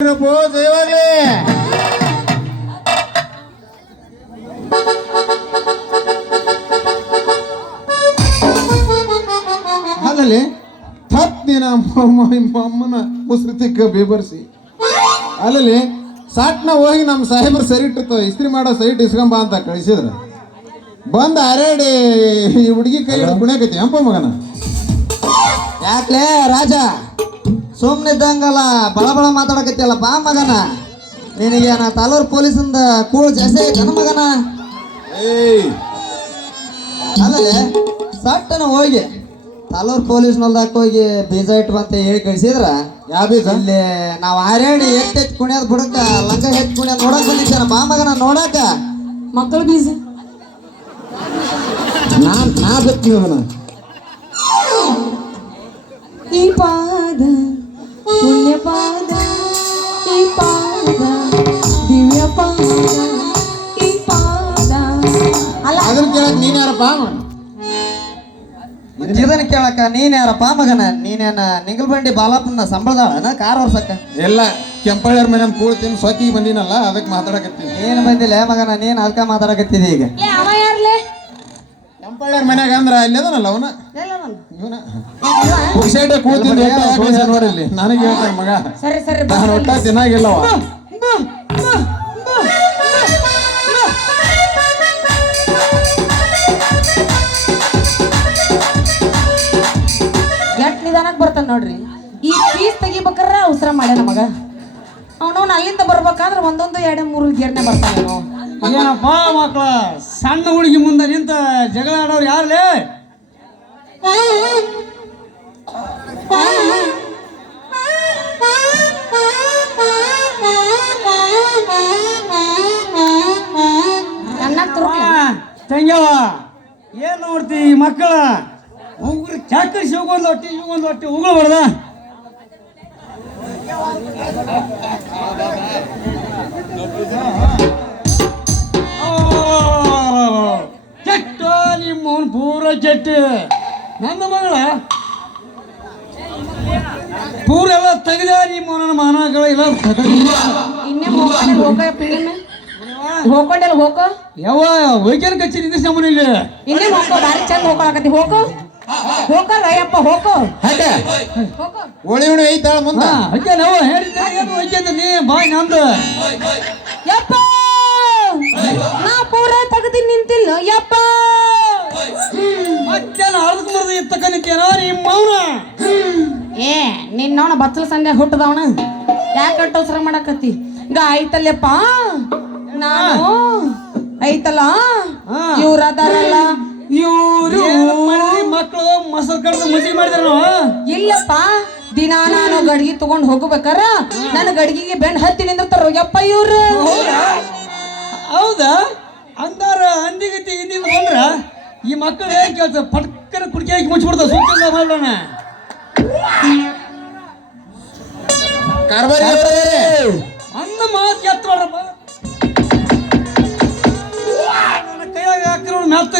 ಜಯವಾಗಲಿ. ಅಲ್ಲಲ್ಲಿ ಥತ್ ನೀನ ಅಮ್ಮನ ಮುಸ್ರಿತಿಕ್ಕ ಬೇಬರ್ಸಿ ಅಲ್ಲಲ್ಲಿ ಸಾಟ್ನ ಹೋಗಿ ನಮ್ಮ ಸಾಹೇಬ್ರು ಸರಿ ಇಟ್ಟಿರ್ತ ಇಸ್ತ್ರಿ ಮಾಡೋ ಸೈಟ್ ಇಸ್ಕೊಂಬ ಅಂತ ಕಳಿಸಿದ್ರ ಬಂದು ಅರೇಡಿ ಈ ಹುಡುಗಿ ಕೈ ಕುಣ್ಯಾಕೈತಿ ಅಂಪ ಮಗನ. ಯಾಕ್ಲೇ ರಾಜ ಸುಮ್ಮನೆ ಇದ್ದಂಗಲ್ಲ ಬಳ ಬಳ ಮಾತಾಡಕತ್ತಿಯಲ್ಲಪ್ಪ ಮಗನ. ನಿನಗೆ ನಾ ತಾಲೂರು ಪೊಲೀಸಿಂದ ಕೂಳು ಜಾಸ್ತಿ ಐತೆ ಮಗನ. ಅಲ್ಲೇ ಸಟ್ಟನ ಹೋಗಿ ತಾಲೂರು ಪೊಲೀಸ್ನಲ್ದಾಕ ಹೋಗಿ ಬೀಜ ಇಟ್ಟು ಅಂತ ಹೇಳಿ ಕಳಿಸಿದ್ರ ಯಾವ ಬೀಜ? ಇಲ್ಲಿ ನಾವು ಆರೇಡಿ ಎತ್ತಿ ಕುಣಿಯೋದ್ ಬಿಡಕ ಲಂಗ ಹೆಚ್ಚು ಕುಣಿಯೋದ್ ನೋಡಕ್ ಬಂದಿದ್ದೇನ ಬಾ ಮಗನ ನೋಡಕ. ಮಕ್ಕಳ ಬೀಜ ನಾ ಬರ್ತೀನಿ ಮಗನ. ಈ ಪಾದ ಪುಣ್ಯ ಪಾದ, ಈ ಪಾದ ದಿವ್ಯ ಪಾದ, ಈ ಪಾದ ಅಲ್ಲ ಅದನ್ನ ಕೇಳಕ್ ನೀನ್ ಯಾರಪ್ಪ? ಇದನ್ನ ಕೇಳಕ ನೀನ್ ಯಾರಪ್ಪ ಮಗನ? ನೀನೇನ ನಿಂಗಲ್ ಬಂಡಿ ಬಾಲಪ್ಪನ ಸಂಬಳದಾಳನ ಕಾರ್ ವರ್ಷಕ್ಕ? ಎಲ್ಲ ಕೆಂಪಳ್ಳಿಯರ್ ಮನೆ ಕೂಳ್ತೀನಿ ಸ್ವತ್ತಿಗೆ ಬಂದಿನಲ್ಲ ಅದಕ್ಕೆ ಮಾತಾಡಕತ್ತೀನಿ. ಏನ್ ಬಂದಿಲ್ಲ ಮಗನ, ನೀನ್ ಅದಕ್ಕ ಮಾತಾಡಕತ್ತಿದಿ ಈಗ. ಏ ಅವ ಯಾರ್ಲೆ? ಕೆಂಪಳ್ಳಿಯರ್ ಮನ್ಯಾಗ ಅಂದ್ರ ಅಲ್ಲಿ ಅದನಲ್ಲ ಅವನ ಇವನ ಪುಕ್ಸೇಟೆ ಕೂಳ್ತೀನಿ ನೋಡಿಲ್ಲಿ ನನಗೆ ಹೇಳ್ತಾನೆ ಮಗ. ಸರಿ ಸರಿ ನಾನು ಒಟ್ಟ ತಿನ್ನಾಗಿಲ್ಲವ. ಎಟ್ ನಿಧಾನಕ್ಕೆ ಬರ್ತಾನ ನೋಡ್ರಿ. ಈ ಪೀಸ್ ತೆಗಿಬೇಕಾರ ಅವಸರ ಮಾಡ್ಯಾನ ಮಗ. ಅವನವ್ನ ಅಲ್ಲಿಂದ ಬರ್ಬೇಕಾದ್ರೆ ಒಂದೊಂದು 2-3 ಗೇರ್ನೆ ಬರ್ತಾನೆ. ಏನಪ್ಪ ಮಕ್ಕಳ ಸಣ್ಣ ಹುಡುಗಿ ಮುಂದೆ ನಿಂತ ಜಗಳ ಆಡೋರು ಯಾರಲೇ? ನನ್ನ ತಂಗ್ಯವ ಏನ್ ನೋಡ್ತಿ ಈ ಮಕ್ಕಳ ಉಗ್ರ ಚಾಕರಿಸಿ ಹೋಗೊಂದು ಹೊಟ್ಟಿ ಉಗುಳು ಬರ್ದ. ಕೆಟ್ಟ ನಿಮ್ಮವನ್ ಪೂರ ಕೆಟ್ಟ. ನನ್ನ ಮಗಳ ಪೂರ ಎಲ್ಲ ತೆಗೆದ ನಿಮ್ಮವನ ಮಾನಗಳ ಇಲ್ಲ ಇನ್ನೇ ಹೋಗ ಪಿಣ್ಣ ಹೋಗ್ಕೊಂಡೆಲ್ಲ ಹೋಗೋ. ಯಾವ ವೈಜ್ಞಾನ ಕಚೇರಿ ಇದೆ ಸಾಮಾನ್ಯ ಇನ್ನೇ ಹೋಗೋ, ದಾರಿ ಚಂದ ಹೋಗ್ಕೊಳಕತ್ತಿ. ಹೋಗೋ ಹೋಗ ರಯ್ಯಪ್ಪ ಹೋಗೋ ಹೋಗೋ. ಓಳಿ ಹುಳಿ ಐತಾಳ ಮುಂದ ಅಜ್ಜ ನಾವು ಹೇಳಿದ್ದೆ ಏನು ವೈಜ್ಞಾನ ನೀ ಬಾಯ್ ನಂದು ಯಪ್ಪ ನಾ ಪೂರ ತೆಗೆದು ನಿಂತಿಲ್ಲ ಯಪ್ಪ. ಮತ್ತೇನ ಅರ್ಧಕ್ಕೆ ಮರ್ದ ಇತ್ತಕ ನಿಂತೇನ ನಿಮ್ಮ ಮೌನ. ಏ ನಿನ್ನವನ ಬಚ್ಚಲ ಸಂಡೆ ಹುಟ್ಟದವನ ಯಾಕೆ ಅವಸರ ಮಾಡಕತ್ತಿ? ಈಗ ಆಯ್ತಲ್ಲಪ್ಪ ನಾನು ಐತಲ್ಲ ಇವ್ರ ಅದಾರಲ್ಲ ಇವ್ರು ಮಕ್ಕಳು ಮೊಸರು ಕಡ್ದು ಮಜ್ಜಿಗೆ ಮಾಡಿದಾರ ನಾವು. ಇಲ್ಲಪ್ಪ ದಿನ ನಾನು ಗಡ್ಗಿ ತಗೊಂಡ್ ಹೋಗ್ಬೇಕಾರ ನನ್ನ ಗಡ್ಗಿಗೆ ಬೆಂಡ್ ಹತ್ತಿ ನಿಂದಿರ್ತಾರ ಯಪ್ಪ ಇವ್ರು. ಹೌದಾ? ಅಂದಾರ ಅಂದಿಗತಿ ಹಿಂದಿಂದ ಬಂದ್ರ ಈ ಮಕ್ಕಳು ಏನ್ ಕೆಲಸ ಪಟ್ಕನ ಕುಡ್ಕಿ ಹಾಕಿ ಮುಚ್ಚಿಬಿಡ್ತಾವ. ಸುತ್ತಿಲ್ಲ ಮಾಡೋಣ ಕಾರ್ಬಾರಿ ಅನ್ನ ಮಾತು ಎತ್ತೋಡಪ್ಪ. ನನ್ನ ಕೈಯಾಗ ಹಾಕಿರೋ ಮೆತ್ತ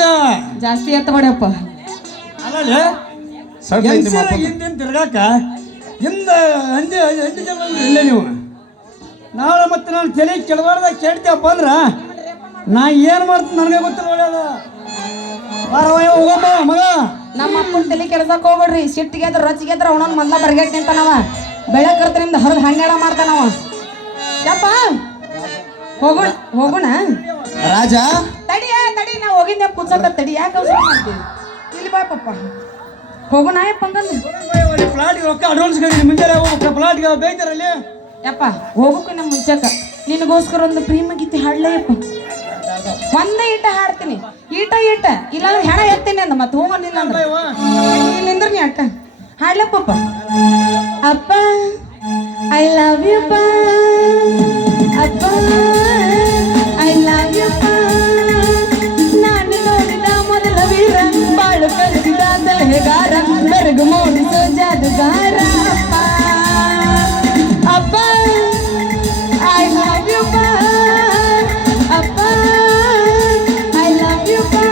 ಜಾಸ್ತಿ ಎತ್ತಬೇಡಪ್ಪ. ಅಲ್ಲೇ ಹಿಂದಿನ ತಿರ್ಗಾಕ ಹಿಂದ ಹಂದಿ ಹಂದಿ ಜನ ಇಲ್ಲೇ ನೀವು. ನಾಳೆ ಮತ್ತೆ ನಾನು ತಲೆ ಕೆಳಬಾರ್ದಾಗ ಕೇಳ್ತೀವಪ್ಪ ಅಂದ್ರ ನಾ ಏನು ಮಾಡ್ತೀನಿ ನನಗೆ ಗೊತ್ತಿಲ್ಲ. ಒಳ್ಳೆಯದ ಹೋಗಮ್ಮ ಮಗ. ನಮ್ಮ ಅಪ್ಪನ ತಲೆ ಕೆಲ್ಸಕ್ಕೆ ಹೋಗ್ಬೇಡ್ರಿ. ಸಿಟ್ಟಿಗೆ ಅದ್ರ ರೊಚ್ಚಿಗೆ ಅದ್ರ ಅವನೊಂದು ಮೊದ್ಲ ಬರ್ಗೇಟ್ ನಿಂತಾನವ. ಬೆಳಕರ್ತ ನಿಮ್ದು ಹರಿದು ಹನ್ನೆರಡ ಮಾಡ್ತಾನವ. ಯಪ್ಪ ಹೋಗೋಣ ಹೋಗೋಣ. ರಾಜ ತಡಿ ನಾ ಹೋಗಿದ್ದೆ ಕೂತ್ಸತ್ತ ತಡಿ. ಯಾಕೆ ಅವಸರ ಮಾಡ್ತೀವಿ? ಇಲ್ಲಿ ಬಾ ಪಪ್ಪ ಹೋಗೋಣ ಯಪ್ಪ ಹಂಗಂದು. ಪ್ಲಾಟ್ಗೆ ರೊಕ್ಕ ಅಡ್ವಾನ್ಸ್ ಕರೀರಿ ಮುಂಜಾನೆ ಹೋಗ್ಬೇಕು. ಪ್ಲಾಟ್ಗೆ ಬೇಯ್ತಾರಲ್ಲಿ ಯಪ್ಪ ಹೋಗಕ್ಕೆ ನಮ್ಮ ಮುಂಚೆಕ ನಿನಗೋಸ್ಕರ ಒಂದು ಪ್ರೇಮ ಗೀತೆ ಹಾಡ್ಲೇ ಯಪ್ಪ. ಒಂದೇ ಈಟ ಹಾಡ್ತೀನಿ. ಈಟ ಇಲ್ಲಾಂದ್ರೆ ಹೆಣ ಎತ್ತೀನಿ ಅಂದ ಮತ್ತೆ ಹೋಗೋದಿಲ್ಲ ಅಂದ್ರೆ ಇಲ್ಲಿಂದ್ರ ನೀ ಅಟ್ಟ ಹಾಡ್ಲಪ್ಪಪ್ಪ. ಅಪ್ಪ ಐ ಲವ್ ಯು ಪಾ, ಅಪ್ಪ ಐ ಲವ್ ಯು ಪಾ. ನಾನು ನೋಡಿದ ಮೊದಲ ವೀರ, ಬಾಳು ಕಲಿಸಿದ ಸಲಹೆಗಾರ, ಬೆರಗು ಮೂಡಿಸೋ ಜಾದುಗಾರ. ಅಪ್ಪ ಐ ಲವ್ ಯು ಪಾ, ಅಪ್ಪ ಐ ಲವ್ ಯು ಪಾ.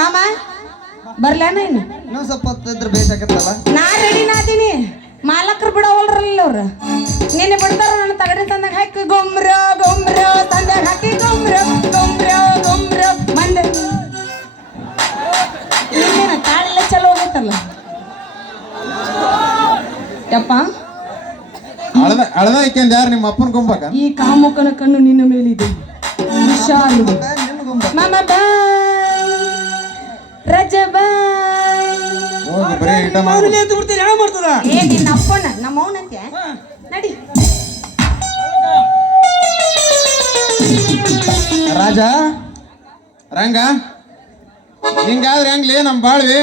ಮಾಮ ಬರ್ಲೇನ ಇನ್ನು ಇನ್ನೊಂದ್ ಸ್ವಲ್ಪ ಹೊತ್ತಿದ್ರೆ ಬೇಸಾಕತ್ತಲ್ಲ. ನಾ ರೆಡಿ ನಾದೀನಿ. ಮಾಲಕರು ಬಿಡವಲ್ರಲ್ಲ ಅವ್ರು ನಿನ್ನೆ ಬಿಡ್ತಾರ ನನ್ನ ತಗಡಿ ತಂದಾಗ ಹಾಕಿ ಗೊಮ್ರ ಗೊಮ್ರ ತಂದಾಗ ಹಾಕಿ ಗೊಮ್ರ ಗೊಮ್ರ ಗೊಮ್ರ ಮಂದ ಇನ್ನೇನ ಕಾಳೆಲ್ಲ ಚಲೋ ಹೋಗೈತಲ್ಲ ಯಪ್ಪ ಅಳದ ಐಕೆಂದ ಯಾರು ನಿಮ್ಮ ಅಪ್ಪನ ಗೊಂಬಕ ಈ ಕಾಮುಕನ ಕಣ್ಣು ನಿನ್ನ ಮೇಲಿದೆ ವಿಶಾಲು ಮಾಮ ಬಾಯ್ ರಜ ಬಾಯ್ ಹೋಗಿ ಬರೀ ಇಟ ಮಾಮೂಲಿ ಅಂತ ಬಿಡ್ತೀರಿ ಯಾವ ಮಾಡ್ತದ ಏ ನಿನ್ನ ಅಪ್ಪನ ನಮ್ಮ ಅವನಂತೆ ನಡಿ ರಾಜ ರಂಗ ಹಿಂಗಾದ್ರೆ ಹೆಂಗ್ಲಿ ನಮ್ಮ ಬಾಳ್ವಿ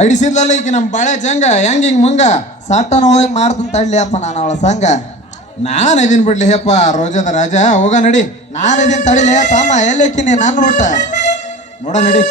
ಅಡಿಸಿದ್ಲಲ್ಲ ಈಗ ನಮ್ಮ ಬಾಳೆ ಜಂಗ ಹಿಂಗ್ ಮುಂಗ ಸಟ್ಟನ ಹೋಗಿ ಮಾಡ್ತಂತ ತಳ್ಳಿ ಅಪ್ಪ ನಾನು ಅವಳ ಸಂಘ ನಾನು ಇದೀನಿ ಬಿಡ್ಲಿ ಹೇಪ್ಪ ರೋಜದ ರಾಜ ಹೋಗ ನಡಿ ನಾನು ಇದೀನಿ ತಡಿಲಿ ತಮ್ಮ ಎಲ್ಲಿಕ್ಕಿನಿ ನನ್ನ ಊಟ ನೋಡ ನಡಿ